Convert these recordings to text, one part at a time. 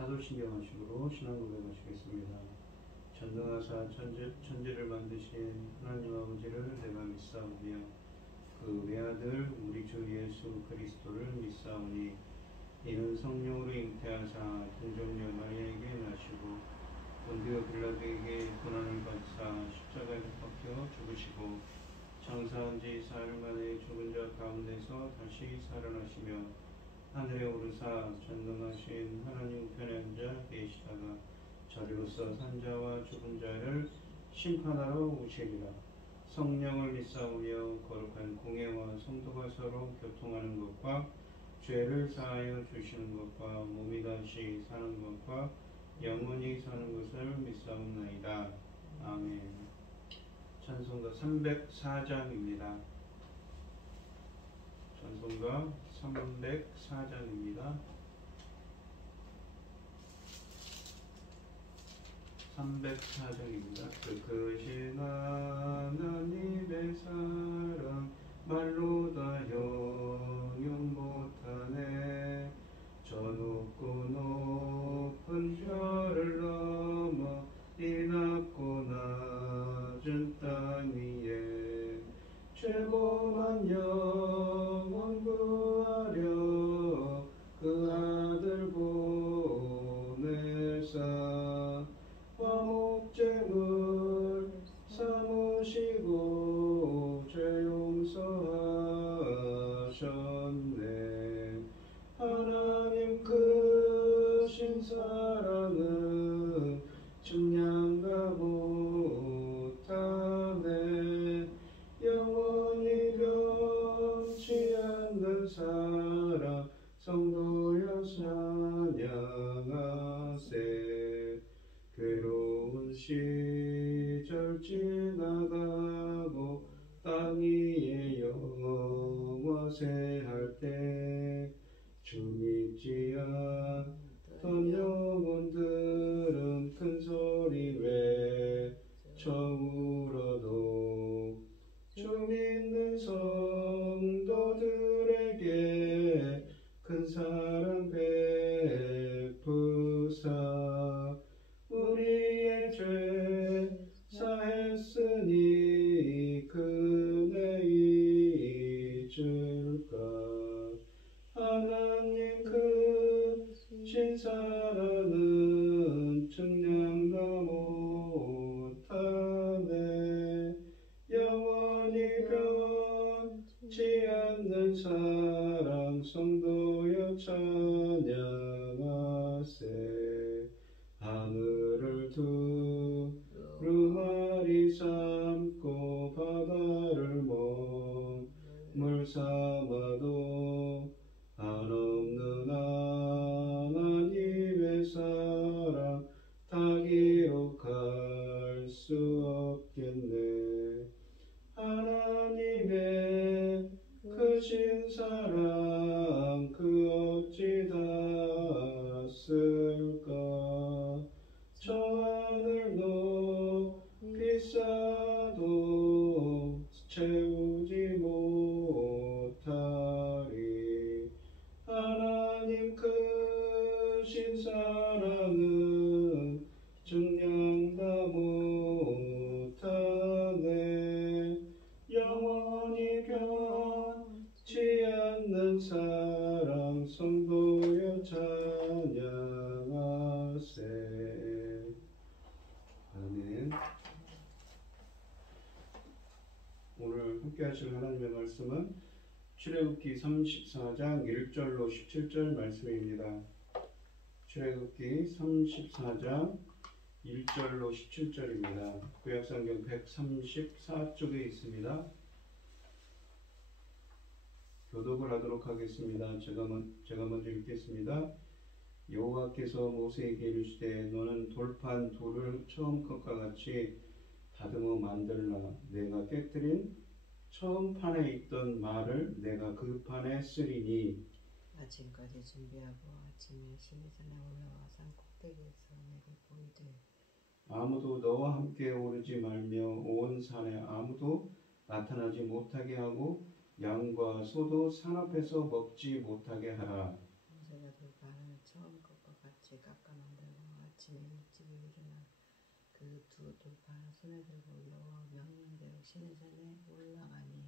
사도신경하시고 신앙 고백하시겠습니다. 전능하사 천지를 만드신 하나님 아버지를 내가 믿사오며 그 외아들 우리 주 예수 그리스도를 믿사오니 이는 성령으로 잉태하사 동정녀 마리아에게 나시고 본디오 빌라도에게 고난을 받사 십자가에 못 박혀 죽으시고 장사한 지 사흘 만에 죽은 자 가운데서 다시 살아나시며 하늘에 오르사 전능하신 하나님 우편에 앉아 계시다가 저리로서 산자와 죽은 자를 심판하러 오시리라. 성령을 믿사오며 거룩한 공예와 성도가 서로 교통하는 것과 죄를 사하여 주시는 것과 몸이 다시 사는 것과 영원히 사는 것을 믿사옵나이다. 아멘. 찬송가 304장입니다. 찬송가 304장입니다. 304장입니다. 크신 하나님의 사랑 말로 다 형용 못하네. 저 높고 높은 별을 넘어 이 낮고 낮은 땅 위에 최고만 영원 구하려 그 아들 보내사 화목제물 삼으시고 죄 용서하셨네. 하나님 크신 사랑은 측량가 못하네. 영원히 변치 않는 사랑 성도여 찬양하세. 괴로운 시절 지나가고 땅 위에 영화세할 때 주 믿지 않던 영혼들은 큰 소리 외쳐 울어도 주 믿는 성도들에게 큰 사랑 베푸사 우리의 죄 사했으니 그네 잊을까. 하나님 크신 사랑은 측량 다 못하네. 영원히 변치 않는 사랑 성도여 찬양하세. 하늘을 두루마리 삼고 바다를 몸을 삼아도 한없는 하나님의 사랑 다 기록할 수 없겠네. 하나님의 크신 사랑 그 어찌 닿았을까. 저 하늘 높이 쌓아도 채우지 못하리. 하나님 크신 사랑은 측량 다 못하네. 영원히 변치 않는 사랑 성도여 찬양하세. 아멘. 오늘 함께 하실 하나님의 말씀은 출애굽기 34장 1절로 17절 말씀입니다. 출애굽기 34장 1절로 17절입니다. 구약성경 134쪽에 있습니다. 교독을 하도록 하겠습니다. 제가 먼저 읽겠습니다. 여호와께서 모세에게 이르시되 너는 돌판 돌을 처음 것과 같이 다듬어 만들라. 내가 깨뜨린 처음 판에 있던 말을 내가 그 판에 쓰리니. 아침까지 준비하고 아침에 신에서 올라와 산 꼭대기에서 내게 보이되 아무도 너와 함께 오르지 말며 온 산에 아무도 나타나지 못하게 하고 양과 소도 산 앞에서 먹지 못하게 하라. 모세가 돌판을 처음 것과 같이 깎아 그 두 돌판을 손에 들고 여호와 명령대로 신의 산에 올라가니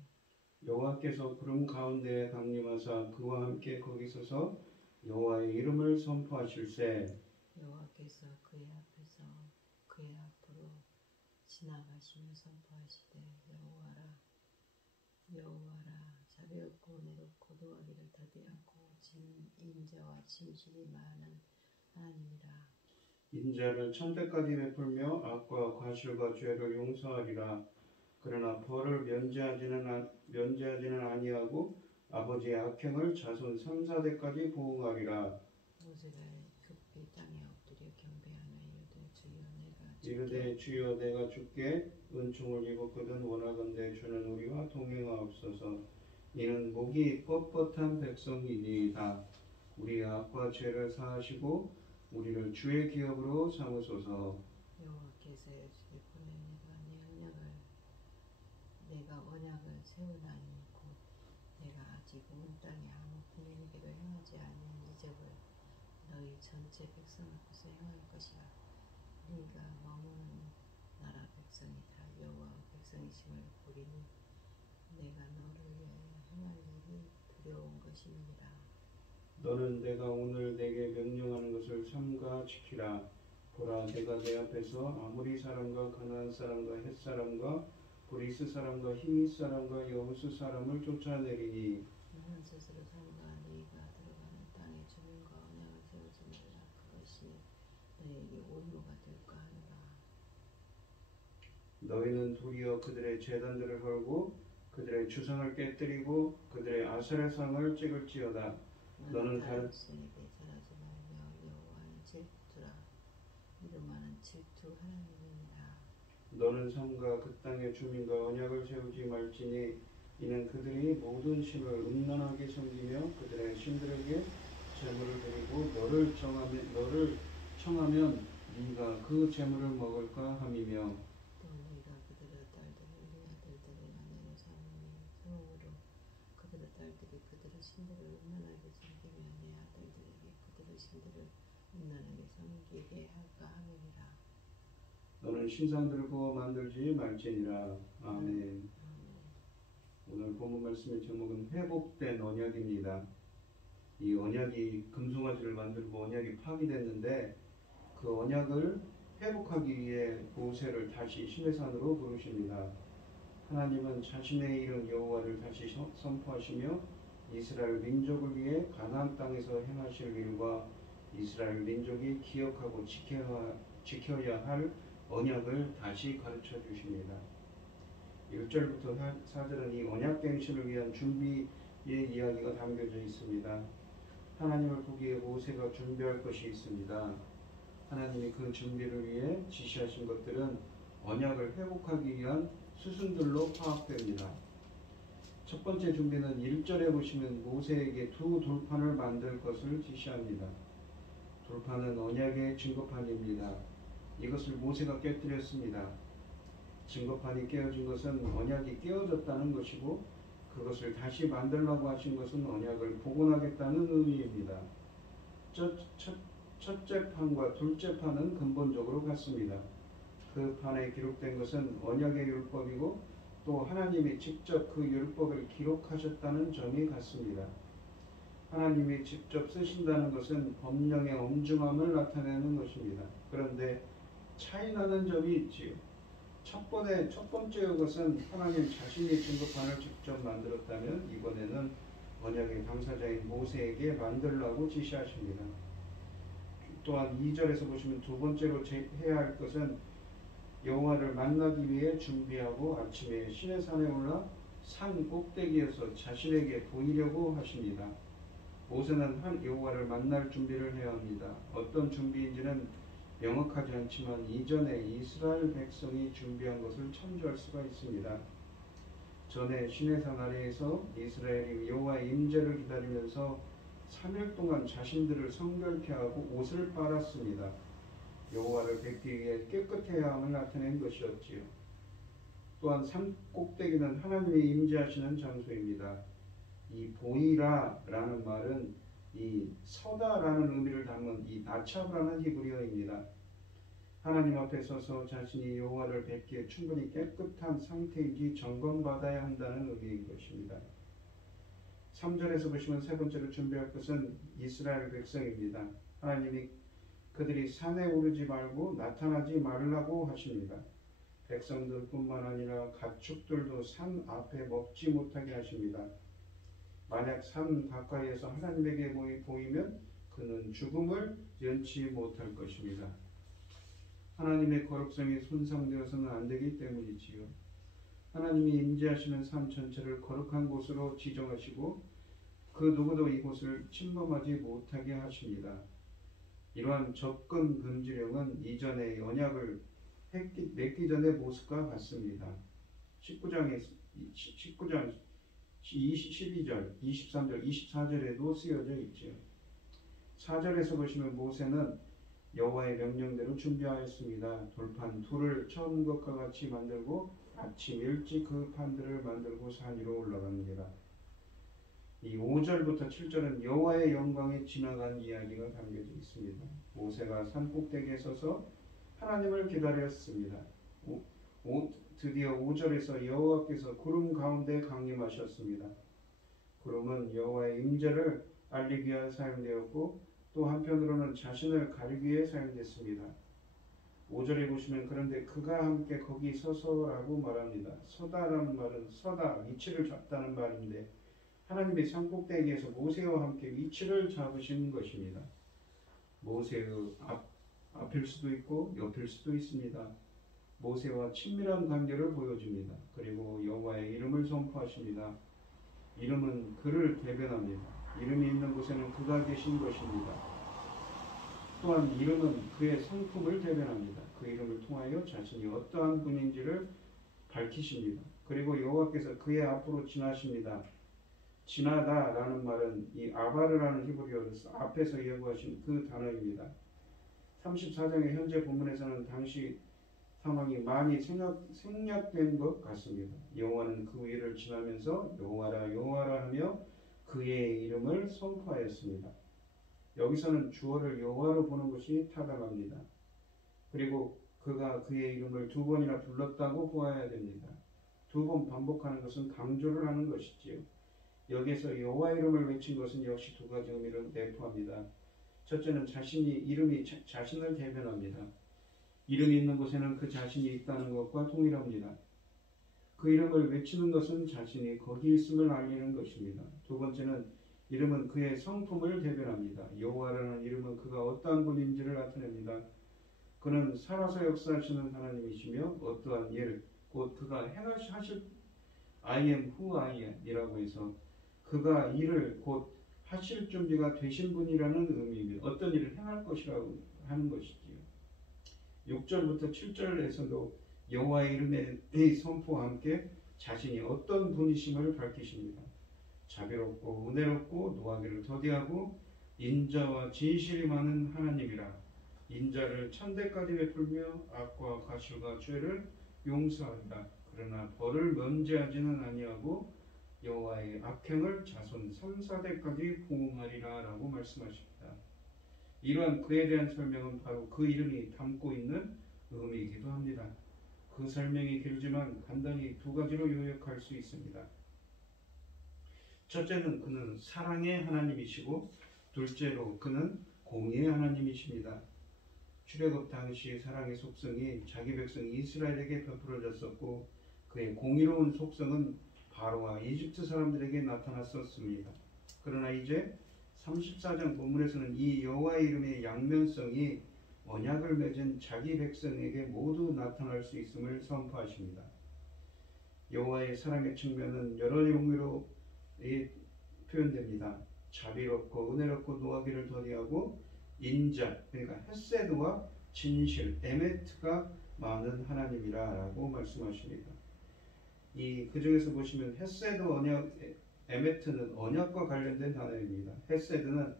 여호와께서 구름 가운데에 강림하사 그와 함께 거기 서서 여호와의 이름을 선포하실세. 여호와께서 그의 앞에서 그의 앞으로 지나가시며 선포하시되 여호와라 여호와라 자비없고 내롭고 노하기를 더디하고 인자와 진실이 많은 하나님이라. 인자를 천대까지 베풀며 악과 과실과 죄를 용서하리라. 그러나 벌을 면제하지는 아니하고 아버지의 악행을 자손 3, 4대까지 보응하리라. 모세가 급히 땅에 엎드려 경배하며 이르되 주여 내가 주께 은총을 입었거든 원하건대 주는 우리와 동행하옵소서. 이는 목이 뻣뻣한 백성이니이다. 우리의 악과 죄를 사하시고 우리를 주의 기업으로 삼으소서. 여호와께서 여호수에 보내니가 내가 언약을 세우나니 곧 내가 아직 온 땅에 아무 국민에게도 행하지 아니한 이적을 너희 전체 백성 앞에서 행할 것이라. 네가 머무는 나라 백성이 다 여호와 백성이심을 보리니 내가 너를 위하여 행할 일이 두려운 것임이니라. 너는 내가 오늘 내게 명령하는 것을 삼가 지키라. 보라 내가 내 앞에서 아모리 사람과 가나안 사람과 헷 사람과 브리스 사람과 히밋 사람과 여부스 사람을 쫓아내리니 너는 스스로 삼가 네가 들어가는 땅의 주민과 언약을 세우지 말라. 그것이 너에게 올무가 될까 하노라. 너희는 도리어 그들의 제단들을 헐고 그들의 주상을 깨뜨리고 그들의 아세라상을 찍을지어다. 너는 다른 백성에게 절하지 말며 여호와는 질투라. 이름하는 질투 하나님이니라. 너는 삼가 그 땅의 주민과 언약을 세우지 말지니 이는 그들이 모든 신을 음란하게 섬기며 그들의 신들에게 제물을 드리고 너를 청하면 네가 그 제물을 먹을까 함이며 또 네가 그들의 딸들을 네 아들들의 아내로 삼음으로 그들의 딸들이 그들의 신들을 음란하게 섬기며 내 아들들에게 그들의 신들을 음란하게 섬기게 할까 함이니라. 너는 신상 들고 만들지 말지니라. 아멘. 오늘 본문 말씀의 제목은 회복된 언약입니다. 이 언약이 금송아지를 만들고 언약이 파기됐는데 그 언약을 회복하기 위해 모세를 다시 시내산으로 부르십니다. 하나님은 자신의 이름 여호와를 다시 선포하시며 이스라엘 민족을 위해 가나안 땅에서 행하실 일과 이스라엘 민족이 기억하고 지켜야 할 언약을 다시 가르쳐 주십니다. 1절부터 4절은 이 언약 갱신을 위한 준비의 이야기가 담겨져 있습니다. 하나님을 보기에 모세가 준비할 것이 있습니다. 하나님이 그 준비를 위해 지시하신 것들은 언약을 회복하기 위한 수순들로 파악됩니다. 첫 번째 준비는 1절에 보시면 모세에게 두 돌판을 만들 것을 지시합니다. 돌판은 언약의 증거판입니다. 이것을 모세가 깨뜨렸습니다. 증거판이 깨어진 것은 언약이 깨어졌다는 것이고 그것을 다시 만들라고 하신 것은 언약을 복원하겠다는 의미입니다. 첫째 판과 둘째 판은 근본적으로 같습니다. 그 판에 기록된 것은 언약의 율법이고 또 하나님이 직접 그 율법을 기록하셨다는 점이 같습니다. 하나님이 직접 쓰신다는 것은 법령의 엄중함을 나타내는 것입니다. 그런데 차이나는 점이 있지요. 첫 번째 것은 하나님 자신이 증거판을 직접 만들었다면 이번에는 언약의 당사자인 모세에게 만들라고 지시하십니다. 또한 2절에서 보시면 두 번째로 해야 할 것은 여호와를 만나기 위해 준비하고 아침에 시내산에 올라 산 꼭대기에서 자신에게 보이려고 하십니다. 모세는 여호와를 만날 준비를 해야 합니다. 어떤 준비인지는 명확하지 않지만 이전에 이스라엘 백성이 준비한 것을 참조할 수가 있습니다. 전에 시내산 아래에서 이스라엘이 여호와의 임재를 기다리면서 3일 동안 자신들을 성결케 하고 옷을 빨았습니다. 여호와를 뵙기 위해 깨끗해야 함을 나타낸 것이었지요. 또한 산 꼭대기는 하나님이 임재하시는 장소입니다. 이 보이라라는 말은 이 서다라는 의미를 담은 이 나차브라는 히브리어입니다. 하나님 앞에 서서 자신이 여호와를 뵙기에 충분히 깨끗한 상태인지 점검받아야 한다는 의미인 것입니다. 3절에서 보시면 세 번째로 준비할 것은 이스라엘 백성입니다. 하나님이 그들이 산에 오르지 말고 나타나지 말라고 하십니다. 백성들뿐만 아니라 가축들도 산 앞에 먹지 못하게 하십니다. 만약 산 가까이에서 하나님에게 보이면 그는 죽음을 면치 못할 것입니다. 하나님의 거룩성이 손상되어서는 안 되기 때문이지요. 하나님이 임재하시는 삶 전체를 거룩한 곳으로 지정하시고 그 누구도 이곳을 침범하지 못하게 하십니다. 이러한 접근 금지령은 이전의 언약을 맺기 전의 모습과 같습니다. 19장 12절, 23절, 24절에도 쓰여져 있죠. 4절에서 보시면 모세는 여호와의 명령대로 준비하였습니다. 돌판 둘을 처음 것과 같이 만들고 아침 일찍 그 판들을 만들고 산 위로 올라갑니다. 이 5절부터 7절은 여호와의 영광에 지나간 이야기가 담겨져 있습니다. 모세가 산 꼭대기에 서서 하나님을 기다렸습니다. 드디어 5절에서 여호와께서 구름 가운데 강림하셨습니다. 구름은 여호와의 임재를 알리기 위해 사용되었고 또 한편으로는 자신을 가리기 위해 사용됐습니다. 5절에 보시면 그런데 그가 함께 거기 서서라고 말합니다. 서다라는 말은 서다, 위치를 잡다는 말인데 하나님의 산 꼭대기에서 모세와 함께 위치를 잡으신 것입니다. 모세의 앞일 수도 있고 옆일 수도 있습니다. 모세와 친밀한 관계를 보여줍니다. 그리고 여호와의 이름을 선포하십니다. 이름은 그를 대변합니다. 이름이 있는 곳에는 그가 계신 것입니다. 또한 이름은 그의 성품을 대변합니다. 그 이름을 통하여 자신이 어떠한 분인지를 밝히십니다. 그리고 여호와께서 그의 앞으로 지나십니다. 지나다라는 말은 이 아바르라는 히브리어로서 앞에서 예고하신 그 단어입니다. 34장의 현재 본문에서는 당시 상황이 많이 생략된 것 같습니다. 여호와는 그 위를 지나면서 여호와라 여호와라 하며 그의 이름을 선포하였습니다. 여기서는 주어를 여호와로 보는 것이 타당합니다. 그리고 그가 그의 이름을 두 번이나 불렀다고 보아야 됩니다. 두 번 반복하는 것은 강조를 하는 것이지요. 여기에서 여호와 이름을 외친 것은 역시 두 가지 의미를 내포합니다. 첫째는 이름이 자신을 대변합니다. 이름이 있는 곳에는 그 자신이 있다는 것과 동일합니다. 그 이름을 외치는 것은 자신이 거기 있음을 알리는 것입니다. 두 번째는 이름은 그의 성품을 대변합니다. 여호와라는 이름은 그가 어떠한 분인지를 나타냅니다. 그는 살아서 역사하시는 하나님이시며 어떠한 일을 곧 그가 행하실 I am who I am 이라고 해서 그가 일을 곧 하실 준비가 되신 분이라는 의미입니다. 어떤 일을 행할 것이라고 하는 것이지요. 6절부터 7절에서도 여호와의 이름의 선포와 함께 자신이 어떤 분이심을 밝히십니다. 자비롭고 은혜롭고 노하기를 더디하고 인자와 진실이 많은 하나님이라. 인자를 천대까지 베풀며 악과 과실과 죄를 용서한다. 그러나 벌을 면제하지는 아니하고 여호와의 악행을 자손 3, 4대까지 보응하리라 라고 말씀하십니다. 이러한 그에 대한 설명은 바로 그 이름이 담고 있는 의미이기도 합니다. 그 설명이 길지만 간단히 두 가지로 요약할 수 있습니다. 첫째는 그는 사랑의 하나님이시고 둘째로 그는 공의의 하나님이십니다. 출애굽 당시 사랑의 속성이 자기 백성 이스라엘에게 베풀어졌었고 그의 공의로운 속성은 바로와 이집트 사람들에게 나타났었습니다. 그러나 이제 34장 본문에서는 이 여호와의 이름의 양면성이 언약을 맺은 자기 백성에게 모두 나타날 수 있음을 선포하십니다. 여호와의 사랑의 측면은 여러 의미로 표현됩니다. 자비롭고 은혜롭고 노하기를 더디하고 인자, 그러니까 헤세드와 진실, 에메트가 많은 하나님이라고 말씀하십니다. 그 중에서 보시면 헤세드 언약, 에메트는 언약과 관련된 단어입니다. 헤세드는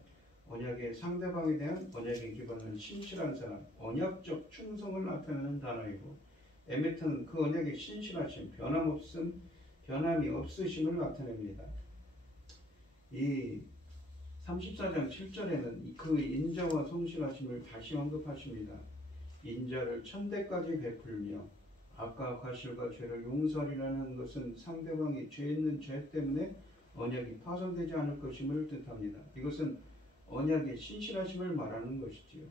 언약의 상대방에 대한 언약에 기반한 신실한 사람, 언약적 충성을 나타내는 단어이고 에메트는 그 언약의 신실하심, 변함이 없으심을 나타냅니다. 이 34장 7절에는 그 인자와 성실하심을 다시 언급하십니다. 인자를 천대까지 베풀며 악과 과실과 죄를 용서하리라는 것은 상대방이 죄 있는 죄 때문에 언약이 파손되지 않을 것임을 뜻합니다. 이것은 언약의 신실하심을 말하는 것이지요.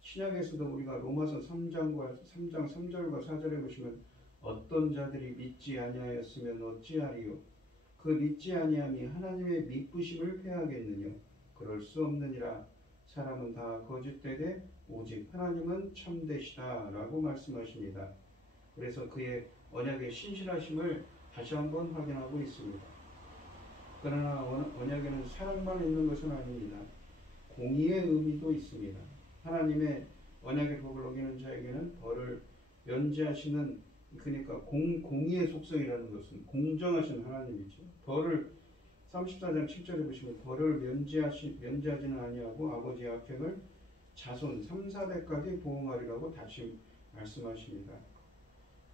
신약에서도 우리가 로마서 3장 3절과 4절에 보시면 어떤 자들이 믿지 아니하였으면 어찌하리요? 그 믿지 아니함이 하나님의 미쁘심을 패하겠느냐? 그럴 수 없느니라. 사람은 다 거짓되되 오직 하나님은 참되시다 라고 말씀하십니다. 그래서 그의 언약의 신실하심을 다시 한번 확인하고 있습니다. 그러나 언약에는 사랑만 있는 것은 아닙니다. 공의의 의미도 있습니다. 하나님의 언약의 법을 어기는 자에게는 벌을 면제하시는, 그러니까 공의의 속성이라는 것은 공정하신 하나님이죠. 벌을 34장 7절에 보시면 벌을 면제하지는 아니하고 아버지의 악행을 자손 3, 4대까지 보응하리라고 다시 말씀하십니다.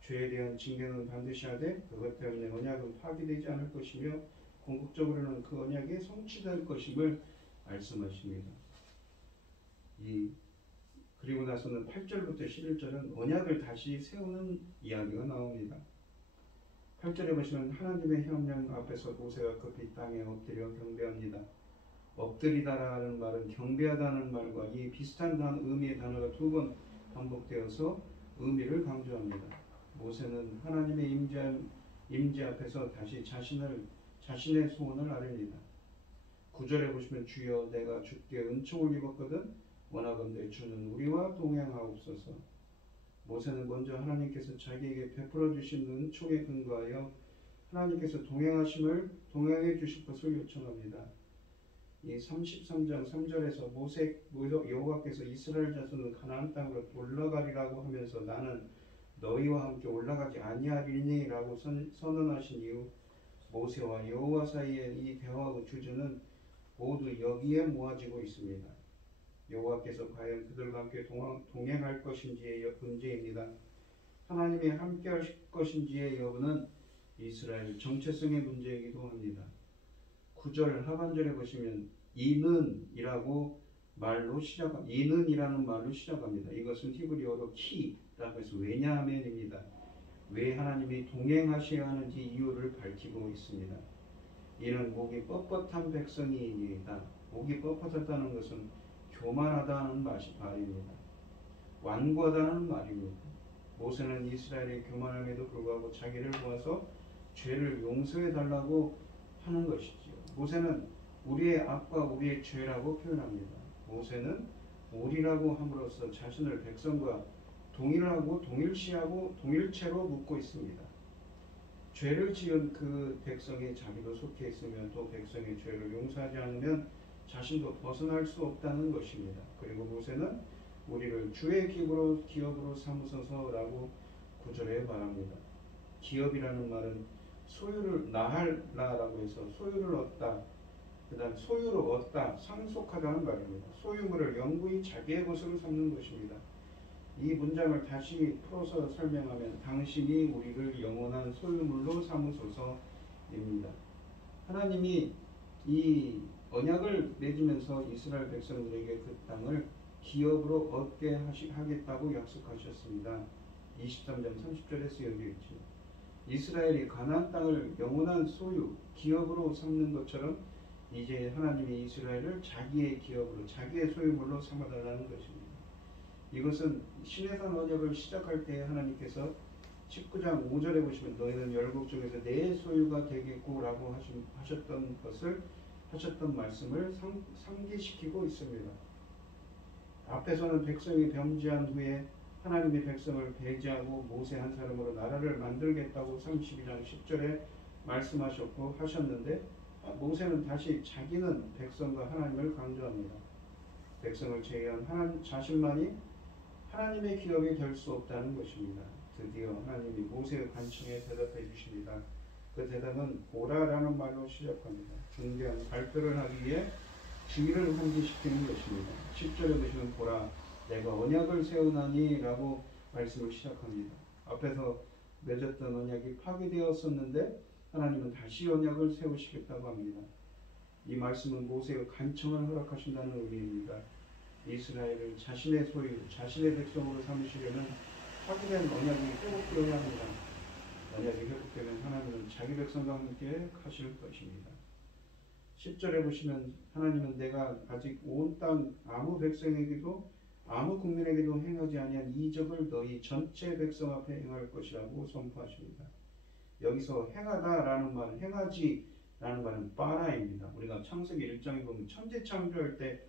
죄에 대한 징계는 반드시 하되 그것 때문에 언약은 파기되지 않을 것이며 궁극적으로는 그 언약이 성취될 것임을 말씀하십니다. 그리고 나서는 8절부터 11절은 언약을 다시 세우는 이야기가 나옵니다. 8절에 보시면 하나님의 형령 앞에서 모세가 급히 땅에 엎드려 경배합니다. 엎드리다라는 말은 경배하다는 말과 이 비슷한 의미의 단어가 두 번 반복되어서 의미를 강조합니다. 모세는 하나님의 임재 앞에서 다시 자신의 소원을 아뢰니다. 9절에 보시면 주여 내가 주께 은총을 입었거든 원하건대 주는 우리와 동행하옵소서. 모세는 먼저 하나님께서 자기에게 베풀어 주신 은총에 근거하여 하나님께서 동행해 주실 것을 요청합니다. 이 33장 3절에서 여호와께서 이스라엘 자손은 가나안 땅으로 올라가리라고 하면서 나는 너희와 함께 올라가지 아니하리니 라고 선언하신 이후 모세와 여호와 사이의 이 대화의 주제는 모두 여기에 모아지고 있습니다. 여호와께서 과연 그들과 함께 동행할 것인지의 문제입니다. 하나님이 함께 하실 것인지의 여부는 이스라엘 정체성의 문제이기도 합니다. 9절 하반절에 보시면 이는이라는 말로 시작합니다. 이것은 히브리어로 키라고 해서 왜냐하면입니다. 왜 하나님이 동행하셔야 하는지 이유를 밝히고 있습니다. 이는 목이 뻣뻣한 백성이니이다. 목이 뻣뻣하다는 것은 교만하다는 말입니다. 완고하다는 말입니다. 모세는 이스라엘의 교만함에도 불구하고 자기를 모아서 죄를 용서해 달라고 하는 것이지요. 모세는 우리의 악과 우리의 죄라고 표현합니다. 모세는 우리라고 함으로써 자신을 백성과 동일체로 묻고 있습니다. 죄를 지은 그 백성이 자기도 속해 있으며 또 백성의 죄를 용서하지 않으면 자신도 벗어날 수 없다는 것입니다. 그리고 모세는 우리를 주의 기업으로 삼으소서라고 9절에 말합니다. 기업이라는 말은 소유를 나할라라고 해서 소유를 얻다, 그 다음 소유를 얻다, 상속하다는 말입니다. 소유물을 영구히 자기의 것으로 삼는 것입니다. 이 문장을 다시 풀어서 설명하면 당신이 우리를 영원한 소유물로 삼으소서입니다. 하나님이 이 언약을 맺으면서 이스라엘 백성들에게 그 땅을 기업으로 얻게 하겠다고 약속하셨습니다. 23장 30절에 쓰여져 있죠. 이스라엘이 가나안 땅을 영원한 소유, 기업으로 삼는 것처럼 이제 하나님이 이스라엘을 자기의 기업으로, 자기의 소유물로 삼아달라는 것입니다. 이것은 시내산 언약을 시작할 때 하나님께서 19장 5절에 보시면 너희는 열국 중에서 내 소유가 되겠고 라고 하셨던 말씀을 상기시키고 있습니다. 앞에서는 백성이 범죄한 후에 하나님의 백성을 배제하고 모세 한 사람으로 나라를 만들겠다고 32장 10절에 말씀하셨고 하셨는데 모세는 다시 자기는 백성과 하나님을 강조합니다. 백성을 제외한 자신만이 하나님의 기업이 될 수 없다는 것입니다. 드디어 하나님이 모세의 간청에 대답해 주십니다. 그 대답은 보라라는 말로 시작합니다. 중대한 발표를 하기 위해 주의를 환기시키는 것입니다. 10절에 보시면 보라 내가 언약을 세우나니 라고 말씀을 시작합니다. 앞에서 맺었던 언약이 파괴되었었는데 하나님은 다시 언약을 세우시겠다고 합니다. 이 말씀은 모세의 간청을 허락하신다는 의미입니다. 이스라엘을 자신의 소유, 자신의 백성으로 삼으시려면 확인된 언약이 회복되어야 합니다. 언약이 회복되면 하나님은 자기 백성과 함께 하실 것입니다. 10절에 보시면 하나님은 내가 아직 온 땅 아무 백성에게도 아무 국민에게도 행하지 아니한 이적을 너희 전체 백성 앞에 행할 것이라고 선포하십니다. 여기서 행하다라는 말, 행하지라는 말은 빠라입니다. 우리가 창세기 1장에 보면 천지 창조할 때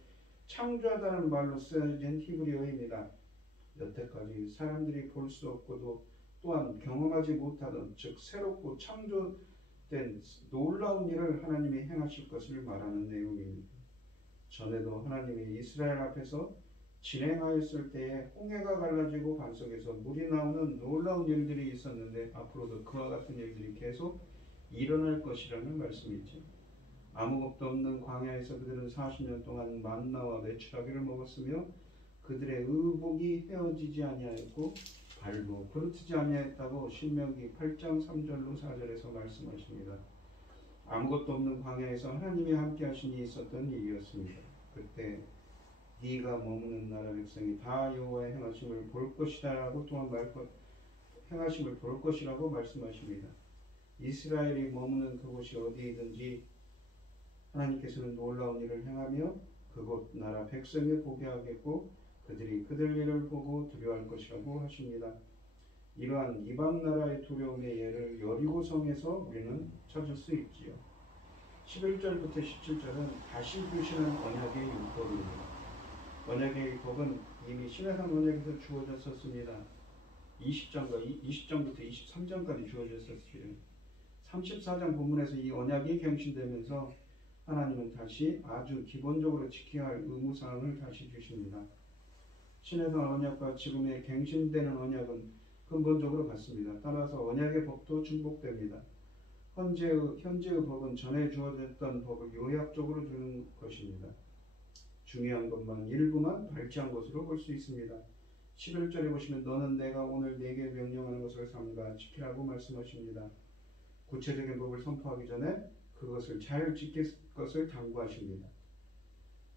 창조하다는 말로 쓰여진 히브리어입니다. 여태까지 사람들이 볼 수 없고도 또한 경험하지 못하던, 즉 새롭고 창조된 놀라운 일을 하나님이 행하실 것을 말하는 내용입니다. 전에도 하나님이 이스라엘 앞에서 진행하였을 때에 홍해가 갈라지고 반석에서 물이 나오는 놀라운 일들이 있었는데 앞으로도 그와 같은 일들이 계속 일어날 것이라는 말씀이죠. 아무것도 없는 광야에서 그들은 40년 동안 만나와 메추라기를 먹었으며 그들의 의복이 헤어지지 아니하였고 발도 부르트지 아니하였다고 신명기 8장 3절로 4절에서 말씀하십니다. 아무것도 없는 광야에서 하나님이 함께 하시니 있었던 일이었습니다. 그때 네가 머무는 나라 백성이 다 여호와의 행하심을 볼 것이다라고 또한 행하심을 볼 것이라고 말씀하십니다. 이스라엘이 머무는 그곳이 어디이든지 하나님께서는 놀라운 일을 행하며 그곳 나라 백성이 보게 하겠고 그들이 그들 일을 보고 두려워할 것이라고 하십니다. 이러한 이방 나라의 두려움의 예를 여리고성에서 우리는 찾을 수 있지요. 11절부터 17절은 다시 주시는 언약의 율법입니다. 언약의 율법은 이미 시내산 언약에서 주어졌었습니다. 20장부터 23장까지 주어졌었지요. 34장 본문에서 이 언약이 갱신되면서 하나님은 다시 아주 기본적으로 지켜야 할 의무사항을 다시 주십니다. 시내산 언약과 지금의 갱신되는 언약은 근본적으로 같습니다. 따라서 언약의 법도 중복됩니다. 현재의 법은 전에 주어졌던 법을 요약적으로 주는 것입니다. 중요한 것만 일부만 발췌한 것으로 볼 수 있습니다. 11절에 보시면 너는 내가 오늘 네게 명령하는 것을 삼가 지키라고 말씀하십니다. 구체적인 법을 선포하기 전에 그것을 잘 지킬 것을 당부하십니다.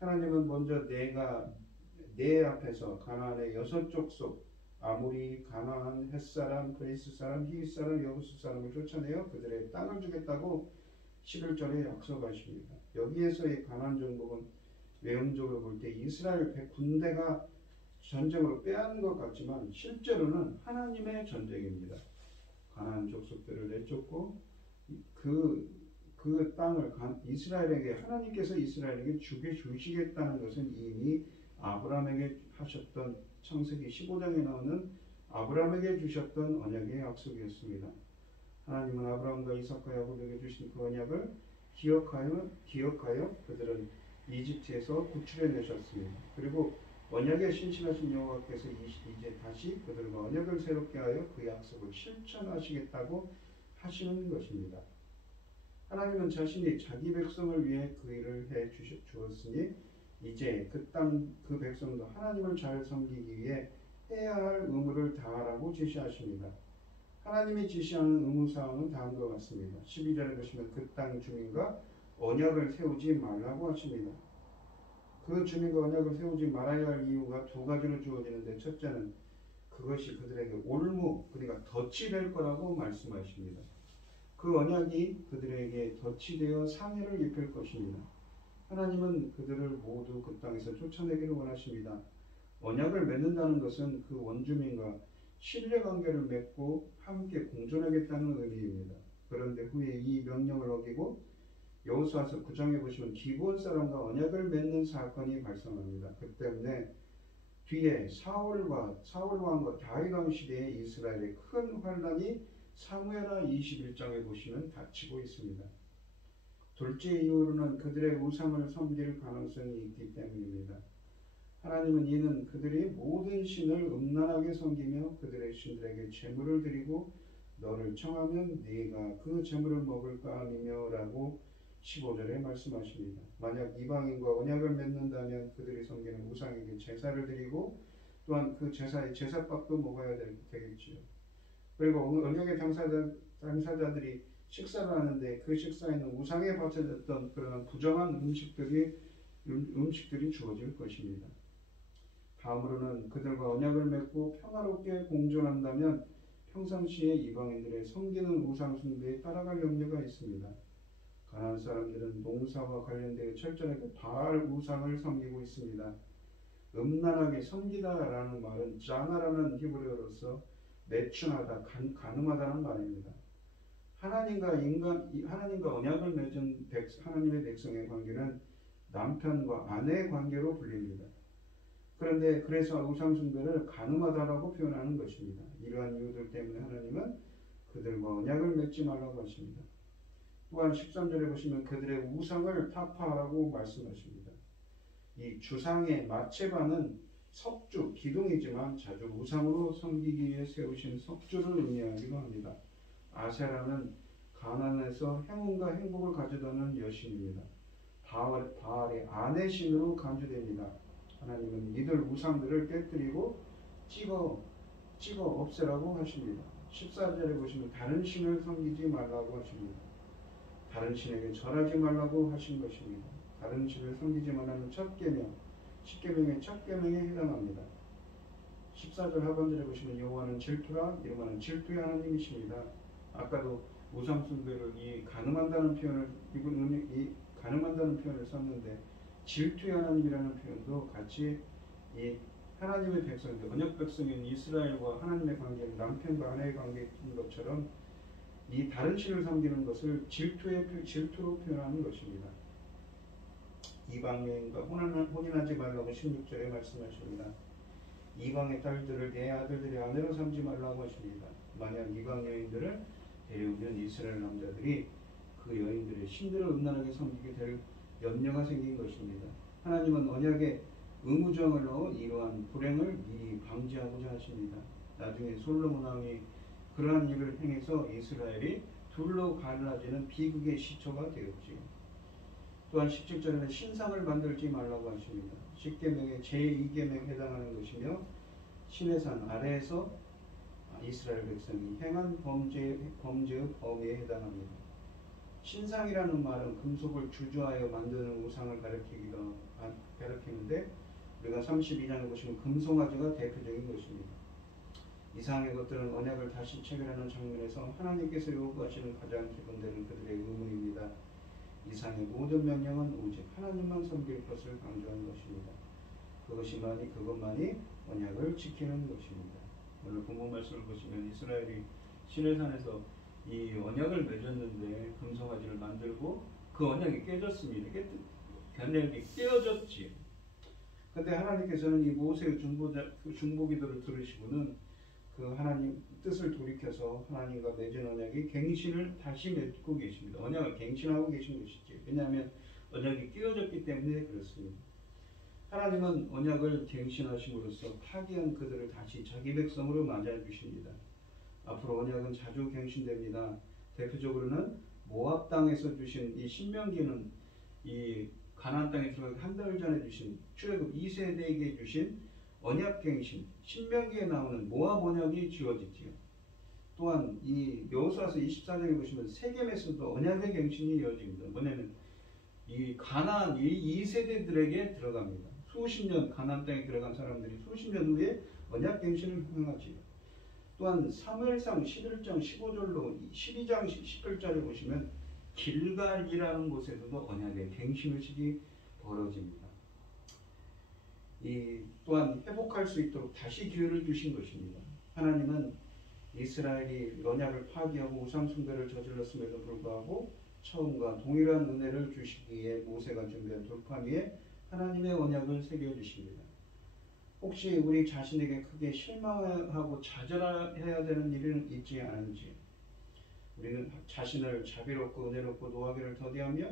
하나님은 먼저 내 앞에서 가나안의 6족속 아모리, 가나안, 헷사람, 브리스 사람, 히윗 사람, 여부스 사람을 쫓아내어 그들의 땅을 주겠다고 11절에 약속하십니다. 여기에서의 가나안 정복은 외형적으로 볼 때 이스라엘 군대가 전쟁으로 빼앗는 것 같지만 실제로는 하나님의 전쟁입니다. 가나안 족속들을 내쫓고 그 땅을 이스라엘에게 하나님께서 이스라엘에게 주시겠다는 것은 이미 아브라함에게 하셨던 창세기 15장에 나오는 아브라함에게 주셨던 언약의 약속이었습니다. 하나님은 아브라함과 이삭과 야곱에게 주신 그 언약을 기억하여 그들은 이집트에서 구출해내셨습니다. 그리고 언약에 신실하신 여호와께서 이제 다시 그들과 언약을 새롭게 하여 그 약속을 실천하시겠다고 하시는 것입니다. 하나님은 자신이 자기 백성을 위해 그 일을 해 주었으니 이제 그 백성도 하나님을 잘 섬기기 위해 해야 할 의무를 다하라고 지시하십니다. 하나님이 지시하는 의무사항은 다음과 같습니다. 12절에 보시면 그 땅 주민과 언약을 세우지 말라고 하십니다. 그 주민과 언약을 세우지 말아야 할 이유가 두 가지로 주어지는데 첫째는 그것이 그들에게 올무, 그러니까 덫이 될 거라고 말씀하십니다. 그 언약이 그들에게 덫이 되어 상해를 입힐 것입니다. 하나님은 그들을 모두 그 땅에서 쫓아내기를 원하십니다. 언약을 맺는다는 것은 그 원주민과 신뢰관계를 맺고 함께 공존하겠다는 의미입니다. 그런데 후에 이 명령을 어기고 여호수아서 9장에 보시면 기브온 사람과 언약을 맺는 사건이 발생합니다. 그 때문에 뒤에 사울 왕과 다윗 왕 시대에 이스라엘의 큰 환란이 사무엘하 21장에 보시면 닥치고 있습니다. 둘째 이유로는 그들의 우상을 섬길 가능성이 있기 때문입니다. 하나님은 이는 그들이 모든 신을 음란하게 섬기며 그들의 신들에게 제물을 드리고 너를 청하면 네가 그 제물을 먹을까 함이며 라고 15절에 말씀하십니다. 만약 이방인과 언약을 맺는다면 그들이 섬기는 우상에게 제사를 드리고 또한 그 제사의 제사밥도 먹어야 되겠지요. 그리고 언약의 당사자들이 식사를 하는데 그 식사에는 우상에 바쳐졌던 그러한 부정한 음식들이 주어질 것입니다. 다음으로는 그들과 언약을 맺고 평화롭게 공존한다면 평상시에 이방인들의 섬기는 우상 숭배에 따라갈 염려가 있습니다. 가나안 사람들은 농사와 관련되어 철저하게 바알 우상을 섬기고 있습니다. 음란하게 섬기다라는 말은 짜나라는 히브리어로서 매춘하다, 간음하다는 말입니다. 하나님과 언약을 맺은 하나님의 백성의 관계는 남편과 아내의 관계로 불립니다. 그런데 그래서 우상숭배를 간음하다라고 표현하는 것입니다. 이러한 이유들 때문에 하나님은 그들과 언약을 맺지 말라고 하십니다. 또한 13절에 보시면 그들의 우상을 타파하라고 말씀하십니다. 이 주상의 마체바는 석주, 기둥이지만 자주 우상으로 섬기기 위해 세우신 석주를 의미하기도 합니다. 아세라는 가나안에서 행운과 행복을 가져다는 여신입니다. 바알의 아내신으로 간주됩니다. 하나님은 이들 우상들을 깨뜨리고 찍어 없애라고 하십니다. 14절에 보시면 다른 신을 섬기지 말라고 하십니다. 다른 신에게 절하지 말라고 하신 것입니다. 다른 신을 섬기지 말라는 첫 계명, 10계명의 첫 계명에 해당합니다. 14절 하반절에 보시면 여호와는 질투라, 이름하는 질투의 하나님이십니다. 아까도 우상 숭배를 이 간음한다는 표현을 썼는데 질투의 하나님이라는 표현도 같이 이 하나님의 백성들, 언약 백성인 이스라엘과 하나님의 관계는 남편과 아내의 관계인 것처럼 이 다른 신을 섬기는 것을 질투로 표현하는 것입니다. 이방 여인과 혼인하지 말라고 16절에 말씀하십니다. 이방의 딸들을 내 아들들의 아내로 삼지 말라고 하십니다. 만약 이방 여인들을 데려오면 이스라엘 남자들이 그 여인들의 신들을 음란하게 섬기게 될 염려가 생긴 것입니다. 하나님은 언약에 의무정을 넣어 이러한 불행을 미리 방지하고자 하십니다. 나중에 솔로몬 왕이 그러한 일을 행해서 이스라엘이 둘로 갈라지는 비극의 시초가 되었지요. 또한 17절에는 신상을 만들지 말라고 하십니다. 10계명의 제2계명에 해당하는 것이며 신의 산 아래에서 이스라엘 백성이 행한 범죄의 범위에 해당합니다. 신상이라는 말은 금속을 주저하여 만드는 우상을 가리키는데 우리가 32장에 보시면 금송아지가 대표적인 것입니다. 이상의 것들은 언약을 다시 체결하는 장면에서 하나님께서 요구하시는 가장 기본되는 그들의 의무입니다. 이상의 모든 명령은 오직 하나님만 섬길 것을 강조하는 것입니다. 그것만이 언약을 지키는 것입니다. 오늘 본문 말씀을 보시면 이스라엘이 시내산에서 이 언약을 맺었는데 금송아지를 만들고 그 언약이 깨졌습니다. 언약이 깨어졌지. 근데 하나님께서는 이 모세의 중보기도를 들으시고는 그 하나님 뜻을 돌이켜서 하나님과 맺은 언약의 갱신을 다시 맺고 계십니다. 언약을 갱신하고 계신 것이지. 왜냐하면 언약이 깨어졌기 때문에 그렇습니다. 하나님은 언약을 갱신하심으로써 파기한 그들을 다시 자기 백성으로 맞아 주십니다. 앞으로 언약은 자주 갱신됩니다. 대표적으로는 모압 땅에서 주신 이 신명기는 이 가나안 땅에 들어가기 한 달 전에 주신 출애굽 2세대에게 주신 언약 갱신, 신명기에 나오는 모압 언약이 지어지지요. 또한 이 여호수아서 24장에 보시면 세겜에서도 언약의 갱신이 이어집니다. 뭐냐면 이 가나안 이 2세대들에게 들어갑니다. 수십 년 가나안 땅에 들어간 사람들이 수십 년 후에 언약 갱신을 행하지요. 또한 사무엘상 11장 15절로 12장 10절에 보시면 길갈이라는 곳에서도 언약의 갱신의식이 벌어집니다. 또한 회복할 수 있도록 다시 기회를 주신 것입니다. 하나님은 이스라엘이 언약을 파기하고 우상숭배를 저질렀음에도 불구하고 처음과 동일한 은혜를 주시기에 모세가 준비한 돌판 위에 하나님의 언약을 새겨주십니다. 혹시 우리 자신에게 크게 실망하고 좌절해야 되는 일은 있지 않은지, 우리는 자신을 자비롭고 은혜롭고 노하기를 더디하며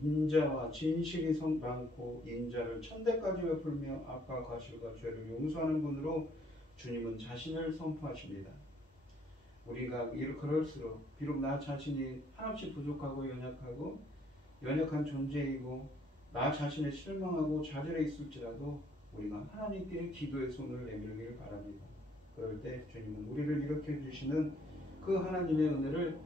인자와 진실이 많고 인자를 천대까지 베풀며 악과 과실과 죄를 용서하는 분으로 주님은 자신을 선포하십니다. 우리가 그럴수록 비록 나 자신이 한없이 부족하고 연약한 존재이고 나 자신에 실망하고 좌절해 있을지라도 우리가 하나님께 기도의 손을 내밀기를 바랍니다. 그럴 때 주님은 우리를 일으켜 주시는 그 하나님의 은혜를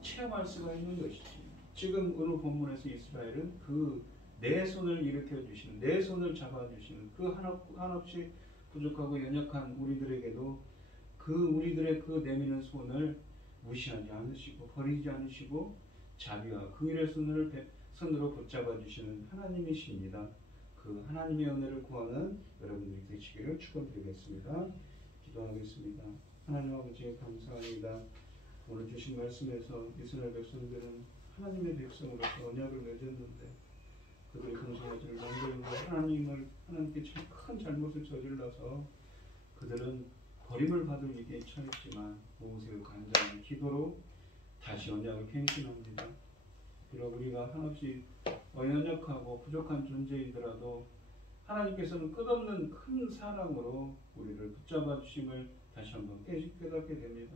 체험할 수가 있는 것이지. 지금 오늘 본문에서 이스라엘은 그 내 손을 일으켜 주시는, 내 손을 잡아 주시는 그 한없이 부족하고 연약한 우리들에게도 그 우리들의 그 내미는 손을 무시하지 않으시고 버리지 않으시고 자비와 긍휼의 손으로 붙잡아 주시는 하나님이십니다. 그 하나님의 은혜를 구하는 여러분들이 되시기를 축원드리겠습니다. 기도하겠습니다. 하나님 아버지 감사합니다. 오늘 주신 말씀에서 이스라엘 백성들은 하나님의 백성으로서 언약을 맺었는데 그들의 동성애를 만들고 하나님께 참 큰 잘못을 저질러서 그들은 버림을 받을 위기에 처했지만 모세의 간절한 기도로 다시 언약을 갱신합니다. 비록 우리가 한없이 연약하고 부족한 존재이더라도 하나님께서는 끝없는 큰 사랑으로 우리를 붙잡아 주심을 다시 한번 깨닫게 됩니다.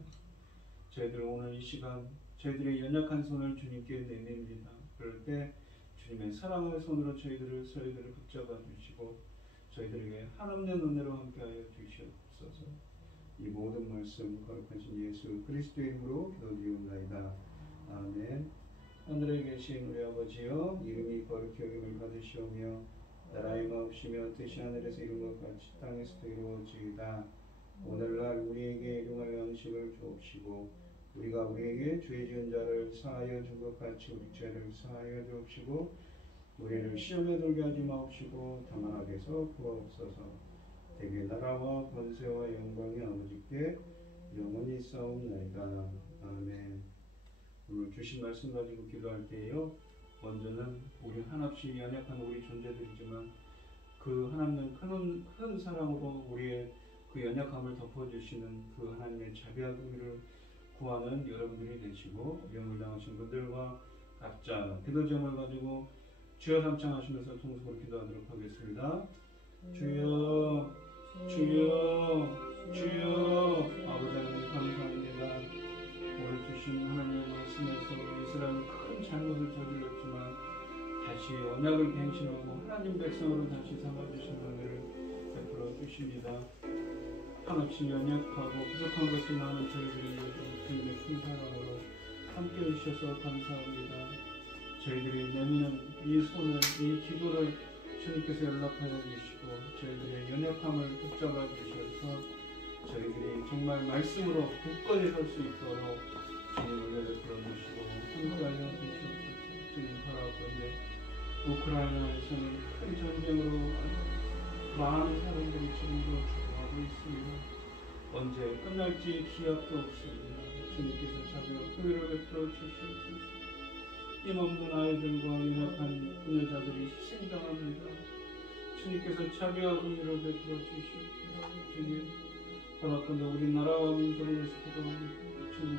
저희들 오늘 이 시간 저희들의 연약한 손을 주님께 내밉니다. 그럴 때 주님의 사랑의 손으로 저희들을 붙잡아 주시고 저희들에게 한없는 은혜로 함께하여 주시옵소서. 이 모든 말씀 거룩하신 예수 그리스도의 이름으로 기도드리옵나이다. 아멘. 하늘에 계신 우리 아버지여, 이름이 거룩히 여김을 받으시오며 나라의 마옵시며 뜻이 하늘에서 이룬 것 같이 땅에서도 이루어지이다. 오늘날 우리에게 일용할 양식을 주옵시고 우리가 우리에게 죄 지은 자를 사하여 준 것 같이 우리 죄를 사하여 주옵시고 우리를 시험에 들게 하지 마옵시고 다만 악에서 구하옵소서. 대개 나라와 권세와 영광이 아버지께 영원히 있사옵나이다. 아멘. 오늘 주신 말씀 가지고 기도할 때요, 먼저는 우리 한없이 연약한 우리 존재들이지만 그 하나님은 큰 사랑으로 우리의 그 연약함을 덮어주시는 그 하나님의 자비와 긍휼을 구하는 여러분들이 되시고, 위험을 당하신 분들과 각자 기도 제목을 가지고 주여 삼창하시면서 통속으로 기도하도록 하겠습니다. 주여, 주여, 주여. 아버지 하나님 감사합니다. 오늘 주신 하나님의 말씀에서 이스라엘은 큰 잘못을 저질렀지만 다시 언약을 갱신하고 하나님 백성으로 다시 삼아주신 은혜를 베풀어 주십니다. 한없이 연약하고 부족한 것이 많은 저희들이 주님의 큰 사랑으로 함께 해주셔서 감사합니다. 저희들이 내미는 이 손을, 이 기도를 주님께서 연락하여 주시고 저희들의 연약함을 붙잡아 주셔서 저희들이 정말 말씀으로 굳건히 설 수 있도록 주님을 베풀어 주시고 함께하여 주시옵소서. 주님 바라보니 우크라이나에서는 큰 전쟁으로 많은 사람들이 지금도 죽어가고 있습니다. 언제 끝날지 기약도 없습니다. 주님께서 자비와 긍휼을 베풀어 주시옵소서. 힘없는 아이들과 연약한 부녀자들이 희생당합니다. 주님께서 자비와 긍휼을 베풀어 주시옵소서. 주님, 바라건대 우리나라와 민족을 위해서 기도합니다. 주님,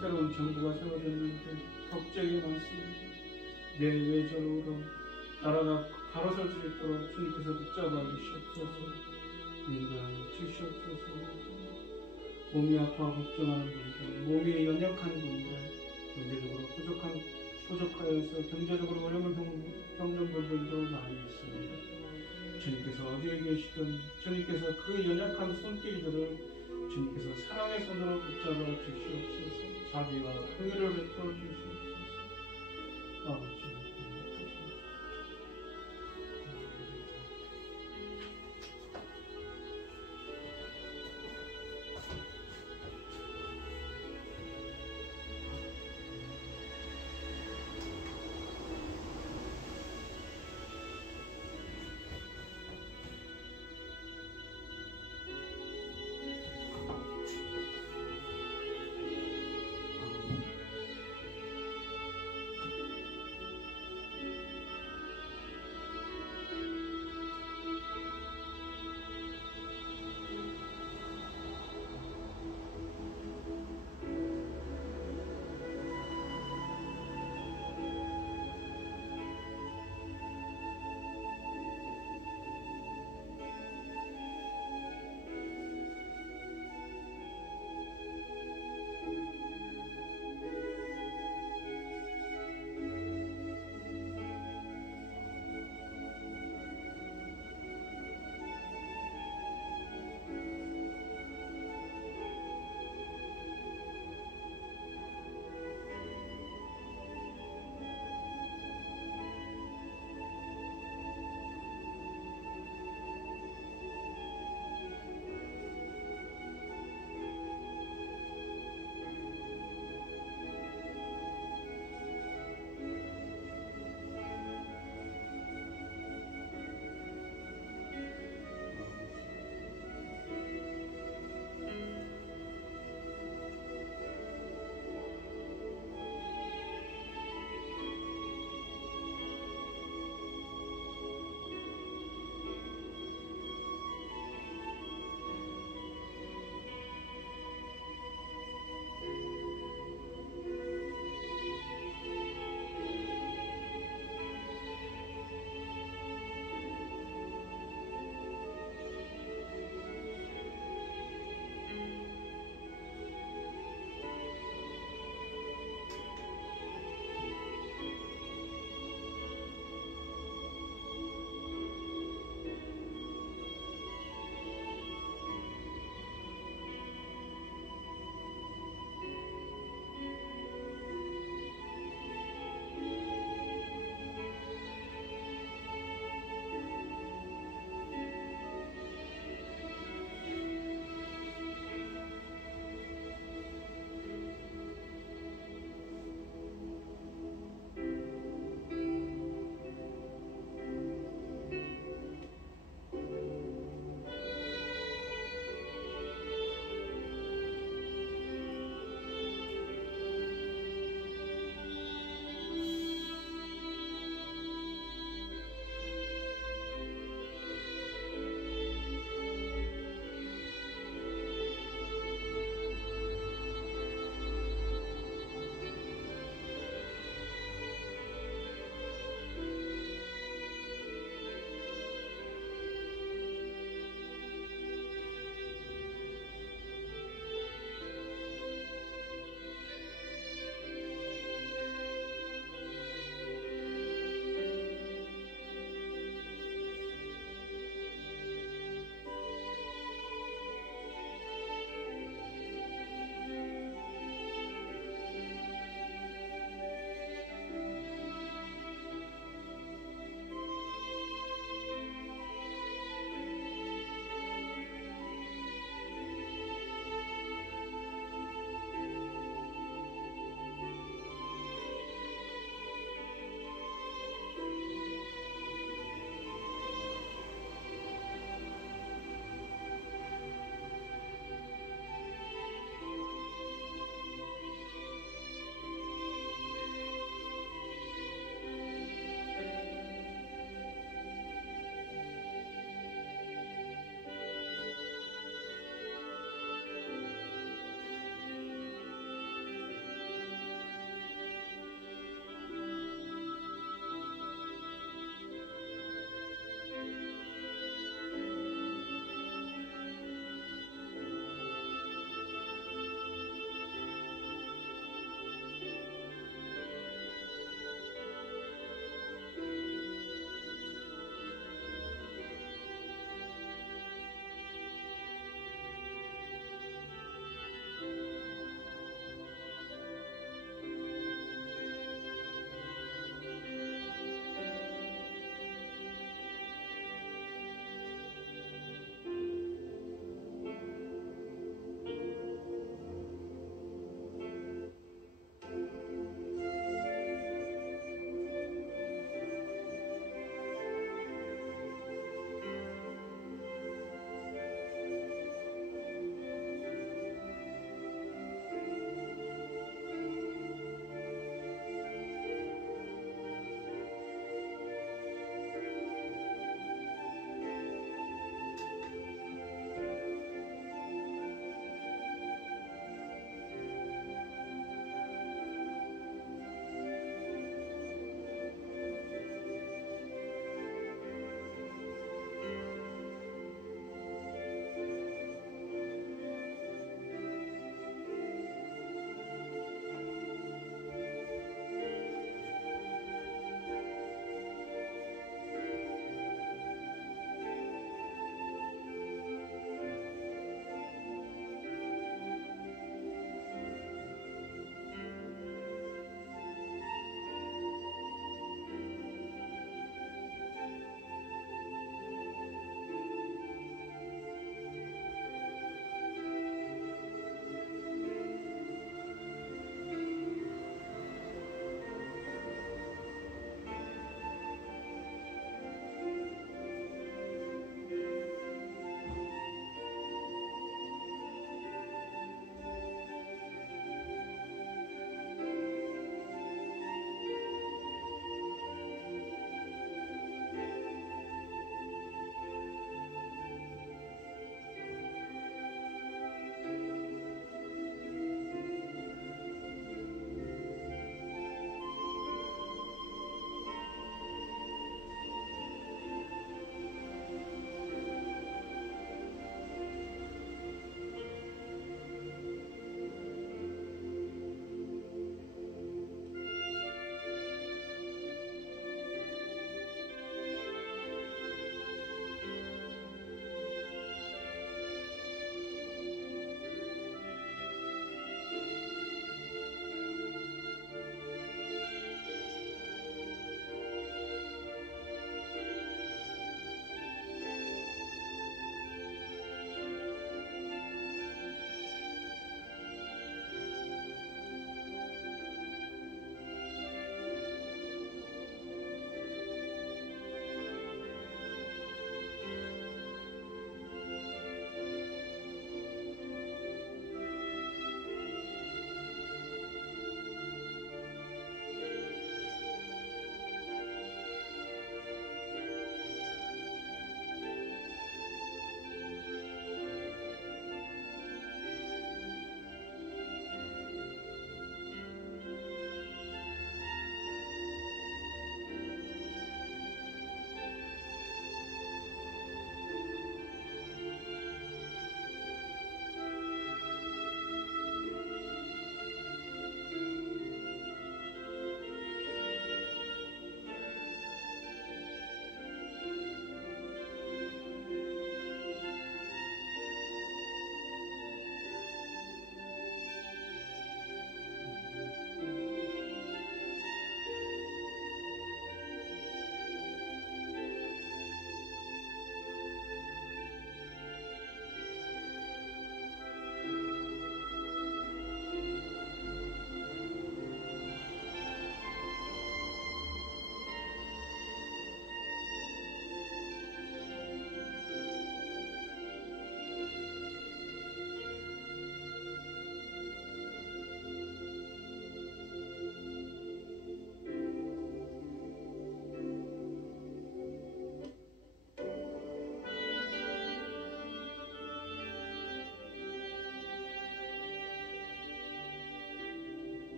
새로운 정부가 세워졌는데 걱정이 많습니다. 내일 외조로 나라가 바로 설 수 있도록 주님께서 붙잡아 주시옵소서. 인도하여 주시옵소서. 몸이 아파 걱정하는 분들, 몸이 연약한 분들, 경제적으로 부족하여서 경제적으로 어려움을 겪는 분들도 많이 있습니다. 주님께서 어디에 계시든 주님께서 그 연약한 손길들을 주님께서 사랑의 손으로 붙잡아 주시옵소서. 자비와 긍휼을 베풀어 주시옵소서.